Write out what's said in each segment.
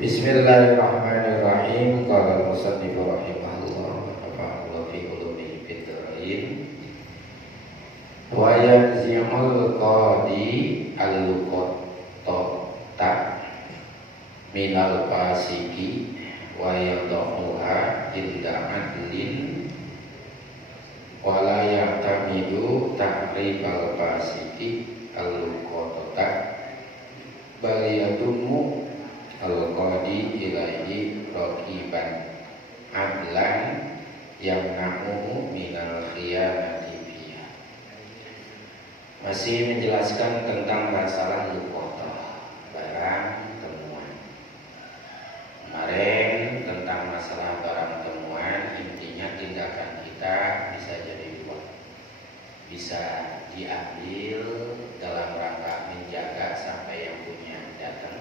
Bismillahirrahmanirrahim. Qala al-musannif rahimahullah wa nafa'allahu fi ulumihi fid dharain. Wa yanzihul qadi al-luqata minal fasiki wa yadhuha inda adlin wa la ya'tamidu ta'rifal fasiki al-luqata bal yadumu al-qadi ilaihi raqiban adlan yang namuhu minal khiyanati fiha. Masih menjelaskan tentang masalah luqata, barang temuan. Kemarin tentang masalah barang temuan, intinya tindakan kita bisa jadi dua. Bisa diambil dalam rangka menjaga sampai yang punya datang,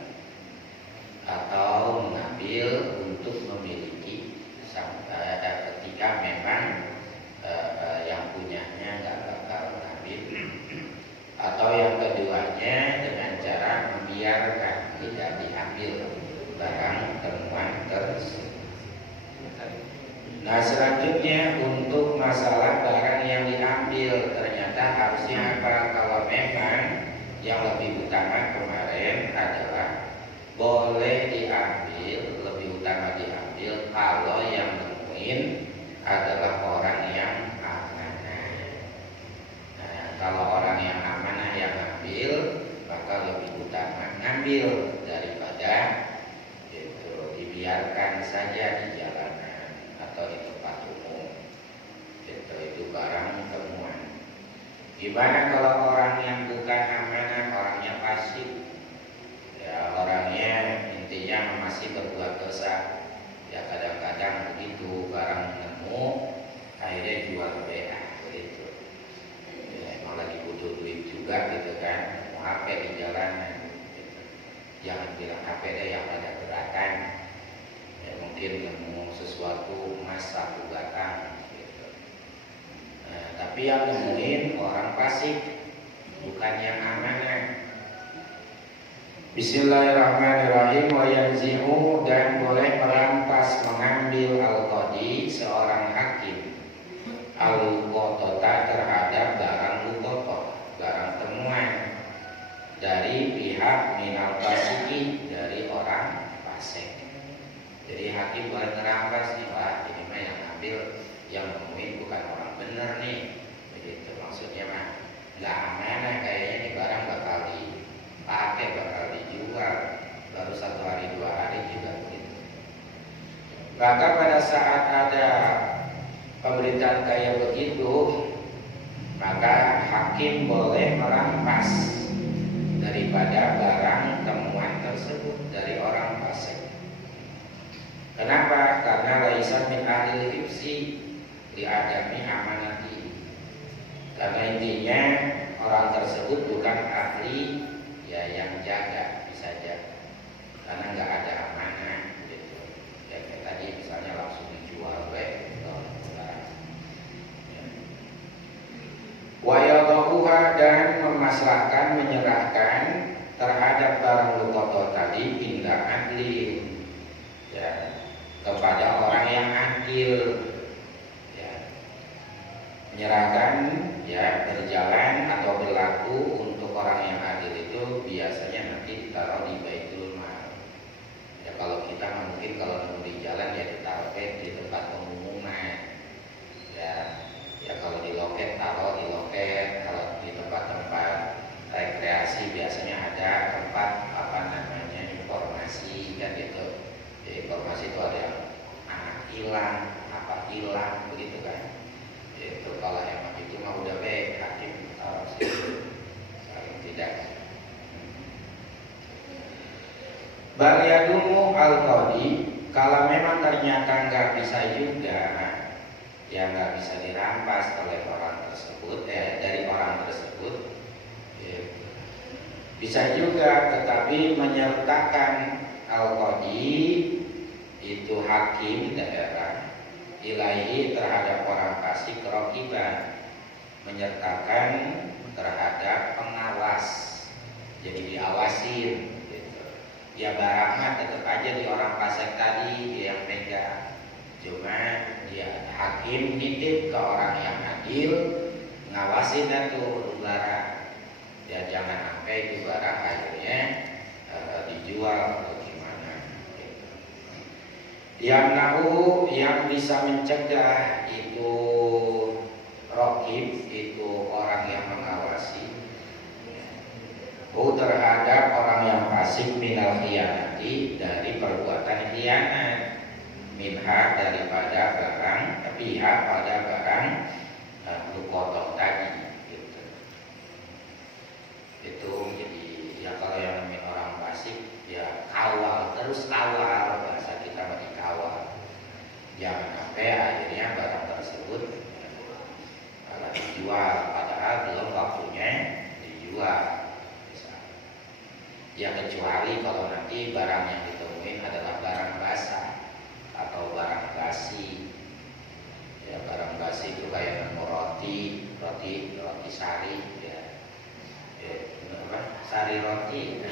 atau mengambil untuk memiliki sampai ketika memang yang punyanya nggak bakal mengambil, atau yang keduanya dengan cara membiarkan tidak diambil barang temuan tersebut. Nah, selanjutnya untuk masalah barang yang diambil ternyata harusnya apa? Kalau memang yang lebih utama kemarin adalah boleh diambil, lebih utama diambil kalau yang nemuin adalah orang yang amanah. Nah, kalau orang yang amanah yang ambil, maka lebih utama ngambil daripada itu dibiarkan saja di jalanan atau di tempat umum. Itu barang temuan. Gimana kalau orang yang bukan amanah, orangnya fasik? Ya, orangnya intinya masih berbuat dosa. Ya, kadang-kadang begitu, barang nemu akhirnya jual BA begitu. Ya, emang lagi butuh duit juga gitu kan, mau HP di jalanan gitu. Jangan bilang HP deh yang ada beratan. Ya, mungkin nemu sesuatu emas satu batang gitu. Nah, tapi yang nemuin orang fasik, bukan yang amanah. Bismillahirrahmanirrahim. Wa yanzihu, dan boleh merampas, mengambil al-qadi seorang hakim al-luqata terhadap barang luqata, barang temuan dari pihak minal fasiki, dari orang fasik. Jadi hakim boleh merampas nih, Pak, ini mah yang ambil, yang nemuin bukan orang benar nih, begitu maksudnya mah nggak amanah, kayaknya nih barang bakal dipakai, bakal dijual, baru 1 hari 2 hari juga begitu. Maka pada saat ada pemberitaan kayak begitu, maka hakim boleh merampas daripada barang temuan tersebut dari orang fasik. Kenapa? Karena laisa min ahlil hifzi li adami amanati. Karena intinya orang tersebut bukan ahli ya yang jaga, bisa jaga, karena nggak ada amanah gitu. Ya kayak tadi misalnya langsung dijual gitu. Wa yadhuha, dan memaslahkan, menyerahkan terhadap barang luqata tadi inda adli, ya, kepada orang yang adil, ya, menyerahkan, ya, berjalan atau berlaku untuk orang yang adil itu biasanya nanti ditaruh di baitul mal. Ya, kalau kita mungkin kalau nemu di jalan ya ditaruh di tempat pengumuman, ya, ya kalau di loket taruh di loket. Kalau di tempat-tempat rekreasi biasanya ada tempat apa namanya informasi kan gitu. Ya, informasi itu ada yang anak hilang, apa hilang begitu kan. Itu kalau emang itu mah udah baik, hakim taruh situ, paling tidak. Bal yadumu al-qadi, kalau memang ternyata nggak bisa juga, ya nggak bisa dirampas oleh orang tersebut, dari orang tersebut, ya. Bisa juga, tetapi menyertakan al-qadi itu hakim daerah ilaihi terhadap orang fasik raqiban, menyertakan terhadap pengawas, jadi diawasin gitu. Ya barang mah tetap aja di orang fasik tadi yang pegang. Cuma dia hakim nitip ke orang yang adil, ngawasin itu barang. Ya jangan sampai itu barang akhirnya dijual atau gimana. Gitu. Yang bisa mencegah itu raqib, itu orang yang mengawasi. Terhadap orang yang fasik minal khiyanati, dari perbuatan khianat, minha daripada barang pihak pada barang lukotoh tadi gitu. Itu jadi ya kalau yang namanya orang fasik ya kawal, terus kawal, bahasa kita mau dikawal, jangan sampai akhirnya barang tersebut kalau dijual padahal belum waktunya dijual. Ya kecuali kalau nanti barang yang ditemuin adalah barang basah atau barang basi. Ya barang basi itu kayak nemu roti sari ya. Sari roti.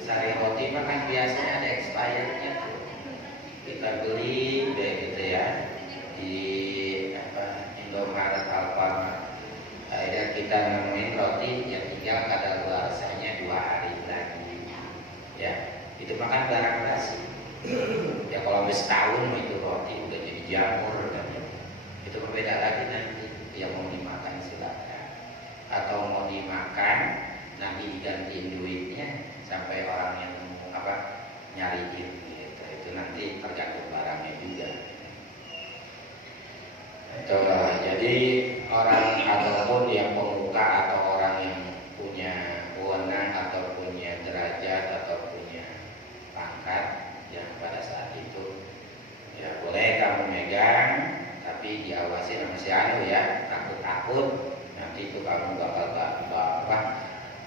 Sari roti mah kan biasanya ada expirednya tuh. Kita beli deh gitu ya di Indomaret, Alfamart. Akhirnya kita nemuin roti yang tinggal kadaluarsanya 2 hari lagi. Ya, itu makan barang basi. Ya kalau setahun itu roti udah jadi jamur dan itu berbeda lagi nanti. Yang mau dimakan silakan. Atau mau dimakan nanti digantiin duitnya sampai orang yang nyariin gitu. Itu nanti tergantung barangnya juga. Jadi orang ataupun yang pemuka atau orang yang punya wewenang atau punya derajat atau punya pangkat yang pada saat itu ya boleh kamu megang, tapi diawasi sama si anu ya, takut nanti itu kamu bakal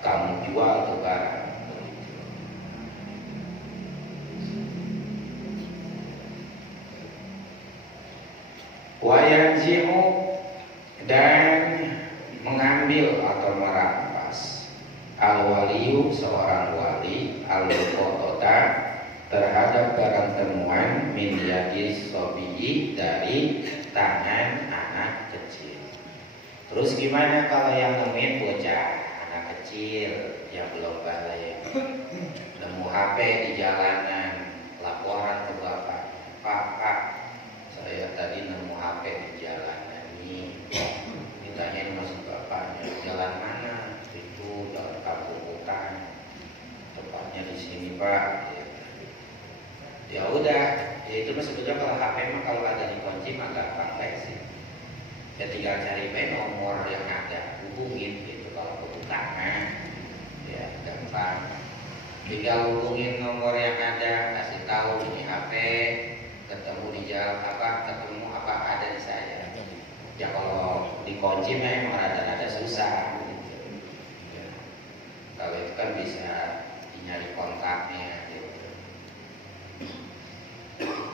kamu jual tuh barang. Wayanzi'u, dan mengambil atau merampas al-waliyu, seorang wali, al-luqotota, terhadap barang temuan min yadis sobiyi, dari tangan anak kecil. Terus gimana kalau yang nemuin bocah, anak kecil yang belum balik, nemu HP di jalanan, laporan ke bapak, Pak, saya tadi nemu HP di jalanan ini. Ditanyain masih bapaknya, jalan mana? Itu jalan kampung hutan, tepatnya di sini Pak. Ya udah, ya itu sebetulnya kalau HP mah kalau ada dikunci mah gampang sih. Ya tinggal cari nomor yang ada, hubungin gitu. Kalau kebutangan, ya gampang. Tinggal hubungin nomor yang ada, kasih tahu ini HP, ketemu di jalan ketemu ada di saya. Ya kalau dikunci memang rada-rada susah gitu. Ya. Kalau itu kan bisa nyari kontaknya gitu.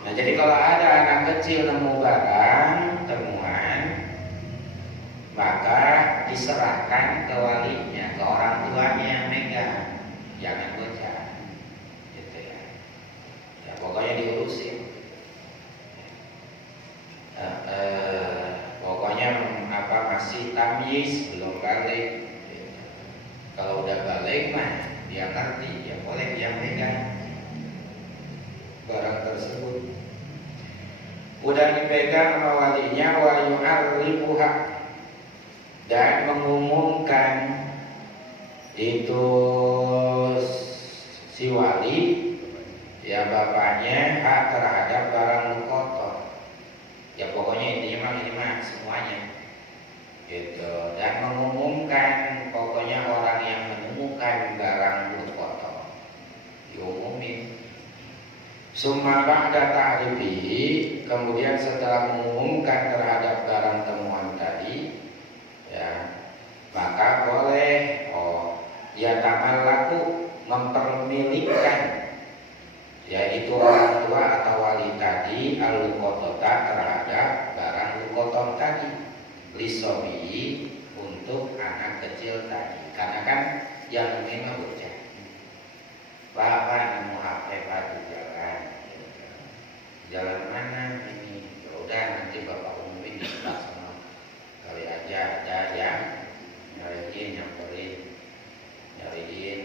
Nah jadi kalau ada anak kecil nemu barang temuan, maka diserahkan ke walinya, ke orang tuanya yang megang, jangan bocah gitu ya. Ya pokoknya diurusin. Pokoknya masih tamyiz, belum balik. Kalau udah balik mah dia ngerti, ya boleh dia megang barang tersebut. Udah dipegang sama walinya, wa yu'arrifuha, dan mengumumkan itu si wali, ya bapaknya, hak terhadap barang lukotoh. Ya pokoknya intinya ini mah semuanya gitu. Dan mengumumkan, pokoknya orang yang menemukan barang lukotoh diumumin. Summa ba'da ta'rifihi, kemudian setelah mengumumkan terhadap barang temuan tadi, ya maka boleh ya tamallaku, mempermilikkan, yaitu orang tua atau wali tadi al-luqotota, terhadap barang luqotoh tadi, lisobi, untuk anak kecil tadi. Karena kan yang memang bocah. Bapak nemu HP Pak di jalan. Jalan mana ini? Ya udah nanti Bapak umumin di tempat sana. Kali aja ada yang nyariin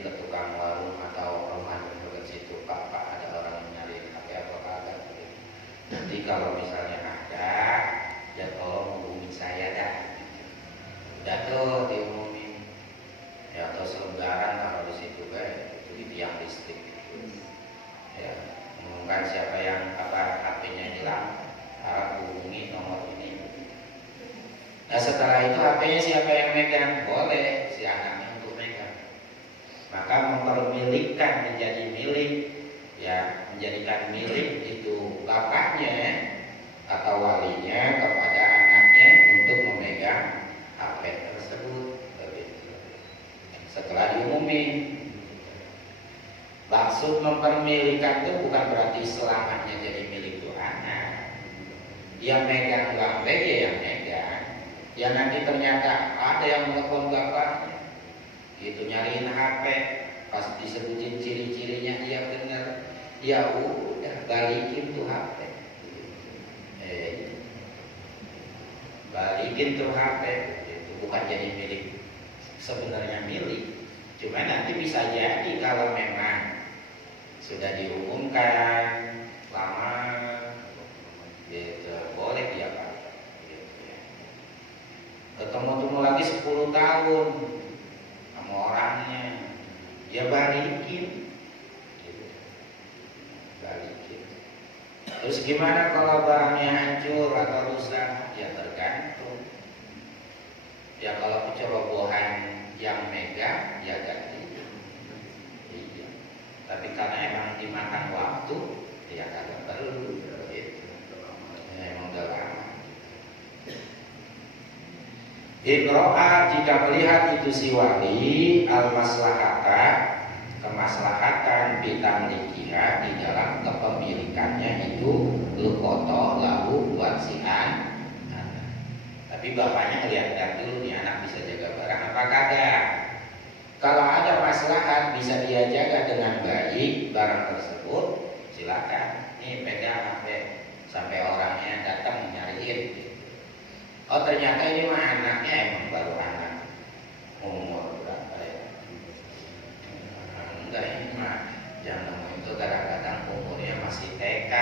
ke tukang warung atau rumah dekat situ. Pak ada orang yang nyariin HP apa kagak? Nanti kalau misalnya ada, ya tolong hubungi saya dah. Udah tuh diumumin. Ya atau selembaran taruh di situ itu di tiang listrik. Ya, mengumumkan siapa yang HP-nya hilang, harap hubungi nomor ini. Nah setelah itu HP-nya siapa yang megang? Boleh si anaknya untuk megang. Maka mempermilikkan menjadi milik, ya menjadikan milik itu bapaknya atau walinya kepada anaknya untuk memegang HP tersebut. Setelah diumumin, maksud mempermilikan itu bukan berarti selamanya jadi milik tuh anak. Yang megang lambe ya yang megang. Ya nanti ternyata ada yang menelpon bapaknya, gitu nyariin HP, pas disebutin ciri-cirinya dia benar, ya udah balikin tuh HP. Balikin tuh HP, itu bukan jadi milik. Sebenarnya milik, cuma nanti bisa jadi kalau memang sudah diumumkan lama, gitu, boleh dia pakai. Gitu ya. Ketemu lagi 10 tahun sama orangnya, ya balikin, gitu. Balikin. Terus gimana kalau barangnya hancur atau rusak? Ya tergantung. Ya kalau kecerobohan yang megang ya ganti. Iya. Tapi karena emang dimakan waktu, ya kagak perlu gitu. Emang udah lama. Iqro'a jika melihat itu si wali al-maslahata kemaslahatan bitamlikiha di dalam kepemilikannya itu lukoto lalu buat si anak. Tapi bapaknya ngeliat dulu nih anak bisa jaga barang apa kagak. Kalau ada maslahat bisa dia jaga dengan baik barang tersebut, silakan. Nih pegang HP sampai orangnya datang nyariin. Oh ternyata ini mah anaknya emang baru anak umur berapa ya? Enggak ini mah yang nemu itu kadang-kadang umurnya masih TK.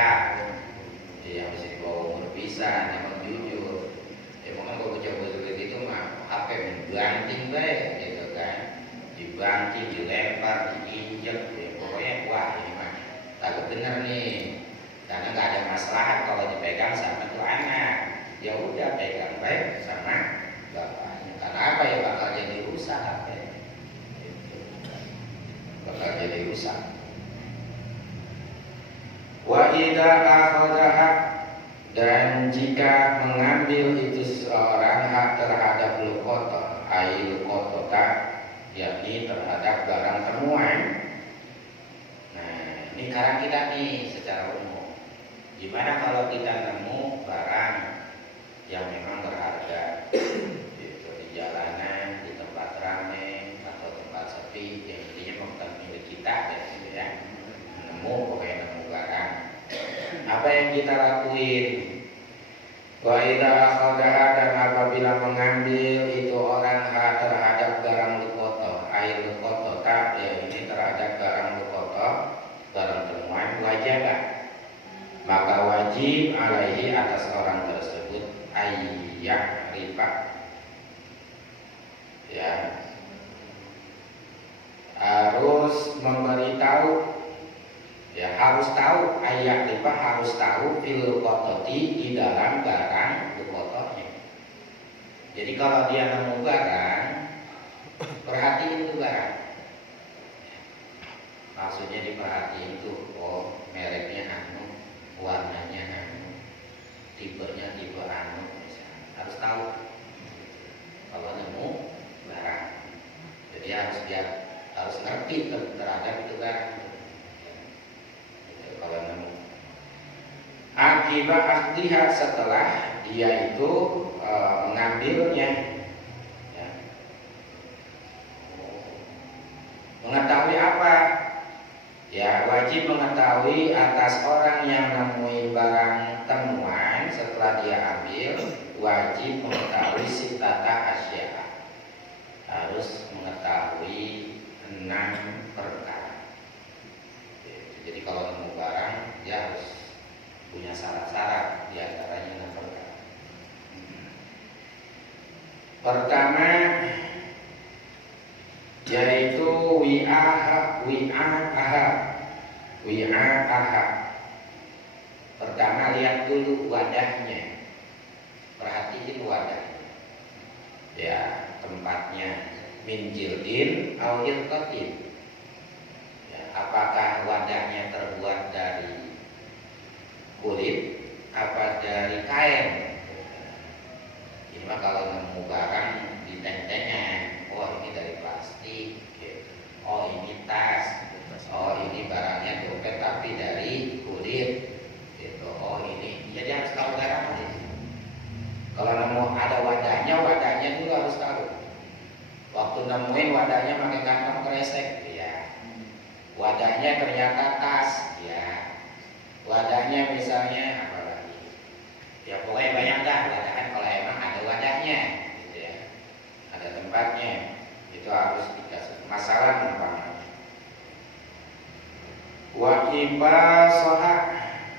Dia bisa dibawa umur bisa, emang jujur. Emang kalau bocah-bocah gitu mah HP dibanting baik gitu kan, dibanting, dilempar, diinjek, ya pokoknya wah ini mah takut bener nih, karena nggak ada maslahat kalau dipegang sama tuh anak. Ya udah pegang baik sama bapaknya. Karena apa ya bakal jadi rusak HP, gitu. Bakal jadi rusak. Wa idza akhadha dan jika mengambil itu seorang hak terhadap lukoto, lukotota, yakni terhadap barang temuan. Nah, ini sekarang kita nih secara umum, gimana kalau kita nemu barang yang memang berharga, gitu, di jalanan, di tempat ramai atau tempat sepi, yang intinya bukan milik kita, gitu ya. Nemu pokoknya nemu barang. Apa yang kita lakuin? Wa idza akhadha dan apabila mengambil itu orang hak terhadap barang lukoto, air lukoto tak ya ini terhadap barang lukoto, barang temuan wajib, maka wajib alaihi atas orang tersebut ayyak riba, ya harus memberitahu. Ya harus tahu ayat riba, harus tahu fil luqototi di dalam barang luqotonya. Jadi kalau dia nemu barang, perhatiin itu barang. Maksudnya diperhatiin itu, oh mereknya anu, warnanya anu, tipenya tipe anu, misalnya. Harus tahu. Kalau nemu barang, jadi harus ngerti terhadap itu barang. Kalau nemu akibat ahdiha setelah dia itu mengambilnya, ya. mengetahui atas orang yang nemui barang temuan setelah dia ambil, wajib mengetahui sitata asya, harus mengetahui 6 perkara. Jadi kalau nemu barang dia harus punya syarat-syarat, diantaranya 6 perkara. Pertama yaitu wi'aha. Pertama lihat dulu wadahnya, perhatiin wadahnya, ya tempatnya min jildin au irqatin, ya, apakah wadahnya terbuat dari kulit apa dari kain. Ini mah kalau nemu barang di tentenya, oh ini dari plastik, gitu. Oh ini tas, oh ini barangnya dompet tapi dari kulit, gitu. Oh ini, jadi harus tahu barang. Kalau nemu ada wadahnya juga harus tahu. Waktu nemuin wadahnya pakai kantong kresek, ya. Wadahnya ternyata tas, ya. Wadahnya misalnya apa lagi? Ya pokoknya banyak dah wadahan kalau emang ada wadahnya, gitu ya. Ada tempatnya, itu harus dikasih. Masalah umpamanya. Wakiba soha,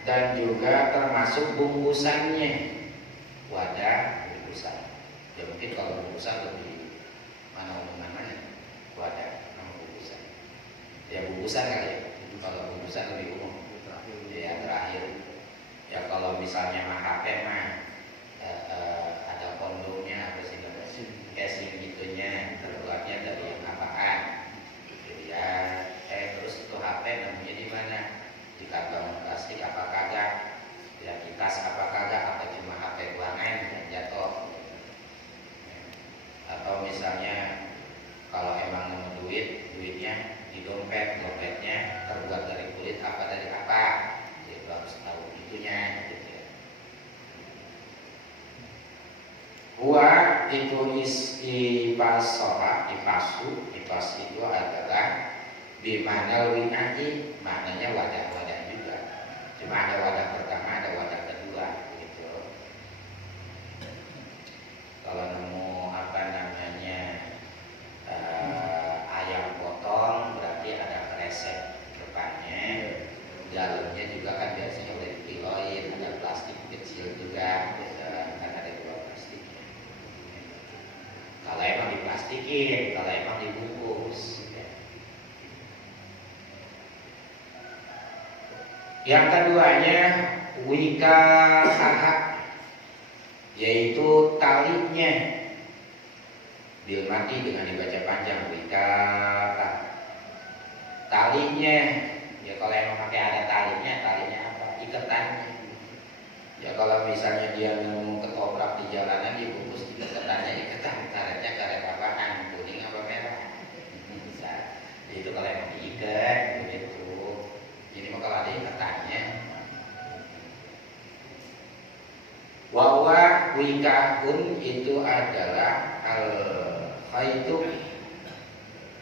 dan juga termasuk bungkusannya. Wadah bungkusan. Ya mungkin kalau bungkusan lebih mana wadah nama bungkusan. Ya bungkusan kali ya. Itu kalau bungkusan lebih umum. Ya terakhir. Ya kalau misalnya mah HP mah ada kondomnya, apa sih namanya, casing gitunya, terbuatnya dari yang apaan? Gitu ya. Terus itu HP namanya di mana? Di kantong plastik apa kagak? Ya di tas apa kagak? Apa cuma HP buangan yang jatuh? Atau misalnya kalau emang nemu duitnya di dompetnya terbuat dari kulit apa dari apa? Itu harus tahu itunya, gitu ya. Itu ipas itu adalah bimanal winati, maknanya wadah-wadah juga. Cuma ada wadah pertama, ada wadah kedua, gitu. Kalau nemu apa namanya ayam potong, berarti ada kresek depannya, dalamnya juga kan biasanya udah dikiloin, ada plastik kecil juga, kan ada 2 plastiknya. Kalau emang diplastikin, kalau emang dibungkus. Yang keduanya wikaha, yaitu talinya. Dilmati dengan dibaca panjang, wikaha. Talinya, ya kalau emang pakai ada talinya apa? Iketannya. Ya kalau misalnya dia nemu ketoprak di jalanan, dibungkus iketannya, karetnya karet apaan? Kuning apa merah? Bisa. Itu kalau emang diikat begitu. Jadi kalau ada iketannya. Wawa wikahun itu adalah al-khaitu,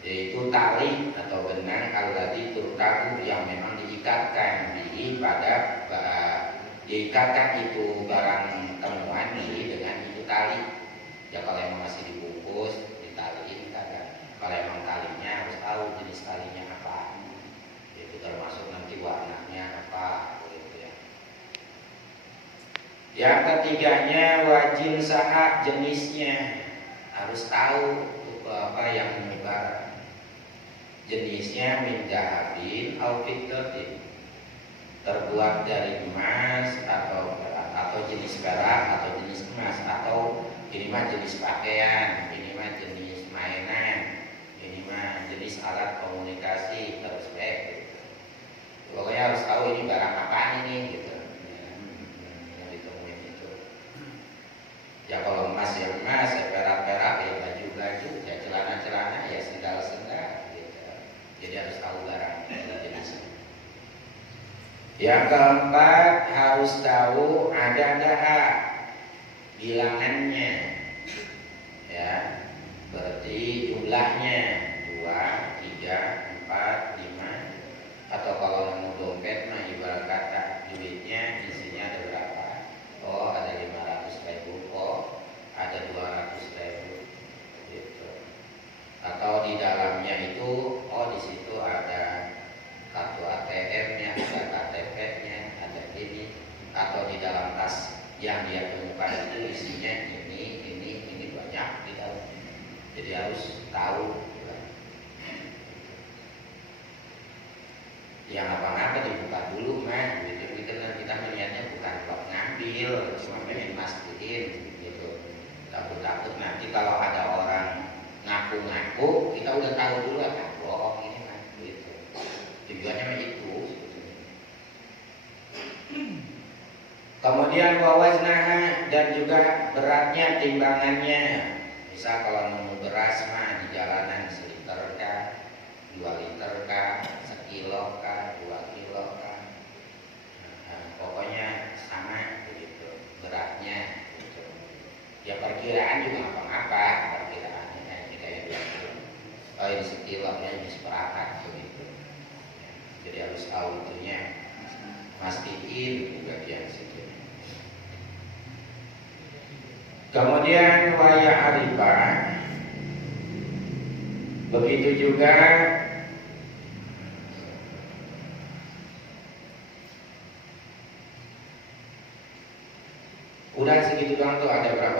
yaitu tali atau benang alladzi turtaku, yang memang diikatkan diikatkan itu barang temuan dengan itu tali. Ya kalau emang masih dibungkus, ditaliin kagak. Kalau emang talinya harus tahu jenis talinya apa. Itu termasuk nanti warnanya apa, gitu ya. Yang ketiganya wajin saha, jenisnya harus tahu apa yang menyebar. Jenisnya min dahabin au fiddatin, terbuat dari emas atau jenis perak atau jenis emas, atau ini mah jenis pakaian, ini mah jenis mainan, ini mah jenis alat komunikasi, terus gitu. Pokoknya harus tahu ini barang apaan ini, gitu. Yang ditemuin itu. Ya kalau emas ya emas, ya perak-perak, ya baju-baju, ya celana-celana, ya sendal-sendal, gitu. Jadi harus tahu barangnya, jenisnya. Yang keempat harus tahu ada enggak bilangannya, ya, berarti jumlahnya 2, 3, 4, 5, atau kalau nemu dompet itu, oh di situ ada kartu ATM-nya, ada KTP-nya, ada ini, atau di dalam tas yang dia temukan itu isinya ini banyak di dalam. Jadi harus tahu. Yang apa-apa dibuka dulu mah, gitu. Kita melihatnya bukan buat ngambil, cuma pengen mastiin, gitu. Takut-takut nanti kalau ada orang ngaku-ngaku, kita udah tahu dulu kan, bohong ini mah, gitu. Tujuannya mah itu. Kemudian wawaznaha, dan juga beratnya, timbangannya. Misal kalau nemu beras mah di jalanan 1 liter kah, 2 liter kah, 1 kilo kah, 2 kilo kah. Nah, pokoknya sama begitu beratnya. Gitu. Ya perkiraan juga apa-apa, perkiraannya jika yang biasa. Oh ini 1 kilo, ini seperangkat begitu. Jadi harus tahu itunya, mastiin bagian situ. Kemudian waya arifah, begitu juga udah segitu doang tuh, ada berapa?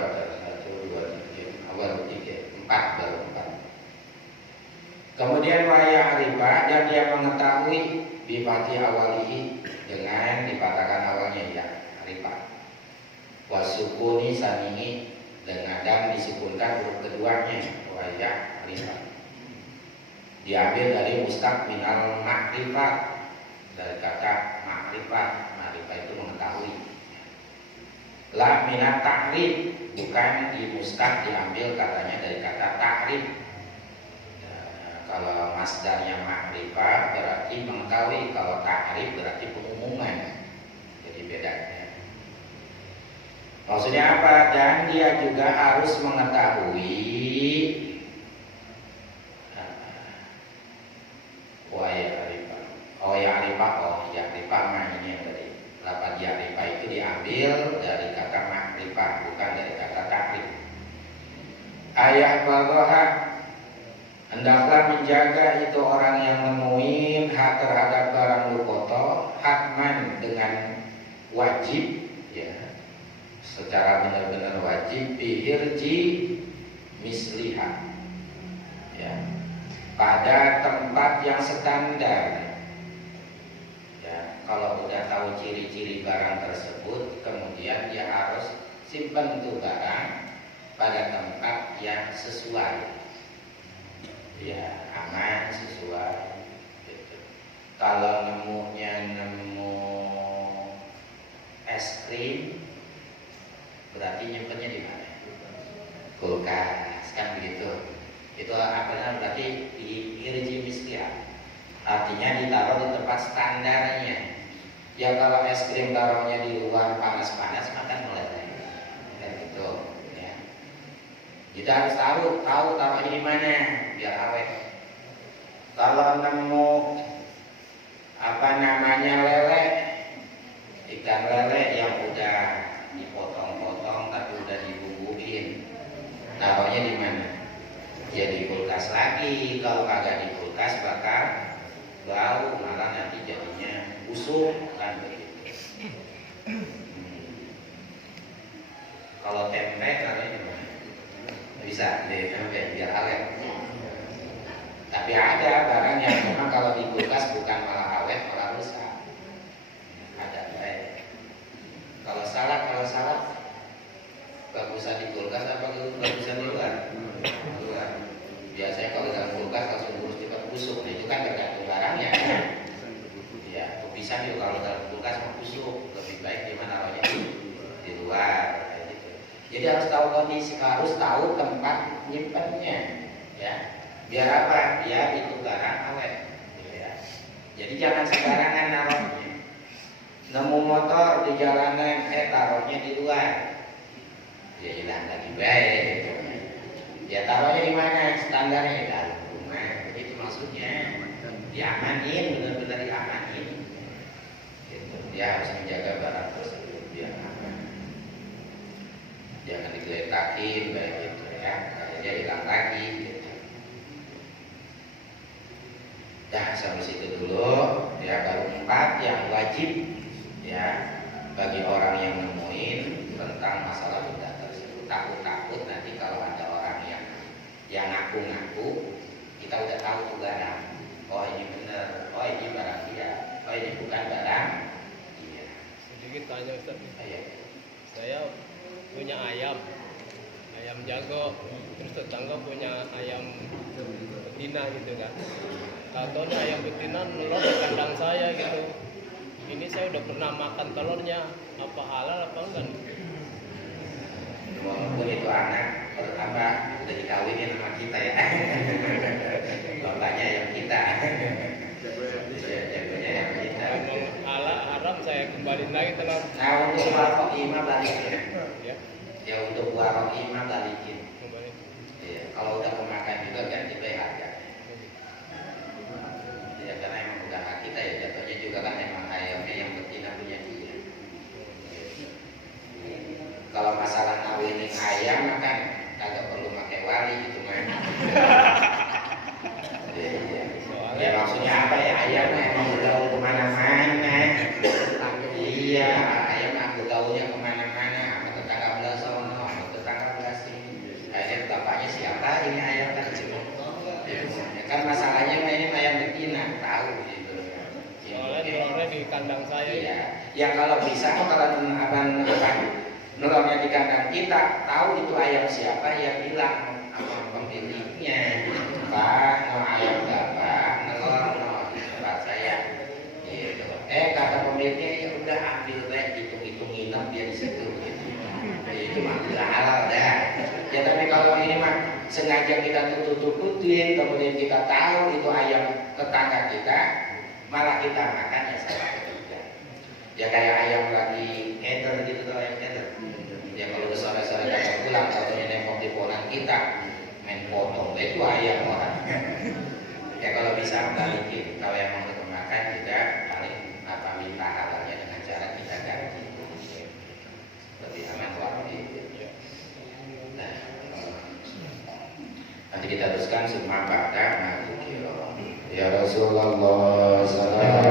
1, 2, 3, awal 3, 4 baru 4. Kemudian waya arifah, dan dia mengetahui bifati awalihi, dengan dipatahkan awalnya ya arifah. Wasukuni sanihi, dengan dan disukunkan huruf keduanya waya arifah. Diambil dari mustaq minal makrifat, dari kata makrifat. Makrifat itu mengetahui. La minat takrif, bukan di mustaq diambil katanya dari kata takrif. Kalau masdarnya makrifat berarti mengetahui, kalau takrif berarti pengumuman. Jadi bedanya. Maksudnya apa? Dan dia juga harus mengetahui ya'rifah mah ini yang tadi. Lafaz ya'rifah itu diambil dari kata makrifah, bukan dari kata takrif. Ayah bagoha, hendaklah menjaga itu orang yang nemuin hak terhadap barang lukoto, hakman dengan wajib, ya, secara benar-benar wajib, bihirji misliha, ya, pada tempat yang standar. Ya, kalau udah tahu ciri-ciri barang tersebut, kemudian dia harus simpan itu barang pada tempat yang sesuai, ya, aman, sesuai, gitu. Kalau nemu es krim, berarti nyimpennya di mana? Kulkas, kan begitu. Itu apa? Berarti di irji misliha, artinya ditaruh di tempat standarnya. Ya kalau es krim taruhnya di luar panas-panas, maka mulai kan gitu. Ya. Kita harus tahu taruhnya di mana biar awet. Kalau nemu lele, ikan lele yang udah dipotong-potong tapi udah dibumbuin, taruhnya di mana? Ya di kulkas lagi. Kalau kagak di kulkas bakal bau, malah nanti jadinya busuk kan begitu. Kalau tempe taruhnya di mana? Bisa di tempe biar awet. Tapi ada barang yang memang kalau di kulkas bukan malah awet, malah rusak. Ada baik. Kalau salad bagusan di kulkas apa bagusan di luar? Luar. Biasanya kalau dalam kulkas langsung burus cepat busuk. Nah itu kan tergantung barangnya. Ya, pisang juga kalau dalam kulkas mau busuk, lebih baik di mana awalnya di luar. Gitu. Jadi harus tahu kondisi, harus tahu tempat nyimpannya, ya. Biar apa? Biar itu barang awet, gitu ya. Jadi jangan sembarangan naruhnya. Nemu motor di jalanan, taruhnya di luar. Ya hilang lagi baik, gitu. Ya taruhnya di mana? Standarnya di dalam rumah. Begitu maksudnya. Diamanin, benar-benar diamanin. Gitu. Dia harus menjaga barang tersebut biar aman. Jangan digeletakin, baik gitu ya. Karena dia hilang lagi. Gitu. Dah sampai situ dulu. Ya, baru 4 yang wajib ya bagi orang yang nemuin tentang masalah benda tersebut. Takut nanti kalau ada orang yang ngaku-ngaku, kita udah tahu tuh barang. Oh ini bener, oh ini barang dia, oh ini bukan barang dia. Sedikit tanya Ustaz. Ayo. Saya punya ayam jago, terus tetangga punya ayam betina gitu kan. Katanya ayam betina nelor di kandang saya gitu. Ini saya udah pernah makan telurnya, apa halal apa enggak? Walaupun itu anak pertama udah dikawinin sama kita ya. Bapaknya yang kita. Jagonya yang kita. Emang halal haram saya kembaliin lagi telur. Nah untuk warok imam balikin. Ya, Ya untuk warok imam balikin. kembali. Ya, kalau udah kemakan juga ganti baik harga. Ya karena emang udah hak kita ya, jatuhnya juga kan emang ayamnya yang betina punya dia. Kalau masalah ngawinin ayam kan kagak perlu pakai wali gitu mah. Ya maksudnya apa ya, ayamnya emang bergaul kemana-mana. Iya, ayam aku gaulnya kemana-mana, sama tetangga belah sono, sama tetangga belah sini. Akhirnya bapaknya siapa ini ayam kan? Ya kan masalahnya ini ayam betina, tahu gitu. Soalnya telurnya di kandang saya. Iya, ya kalau bisa kalau abang nolongnya di kandang kita, tahu itu ayam siapa yang bilang apa pemiliknya. Pak, no ayam bapak, nelor no di tempat saya. Gitu. Kata pemiliknya ya udah ambil baik, hitung nginep dia di situ. Gitu. Itu mah halal dah. Ya tapi kalau ini mah sengaja kita tutup-tutupin, kemudian kita tahu itu ayam tetangga kita, malah kita makan ya salah juga. Ya kayak ayam lagi eder gitu tuh, ayam eder. Ya kalau sore-sore datang pulang, contohnya nempok di polan kita, main potong itu ayam orang. Ya kalau bisa balikin, kalau yang mau kita makan kita paling apa minta halalnya dengan cara kita ganti. Lebih aman waktu. Nah, nanti kita teruskan semua pada ya Rasulullah SAW.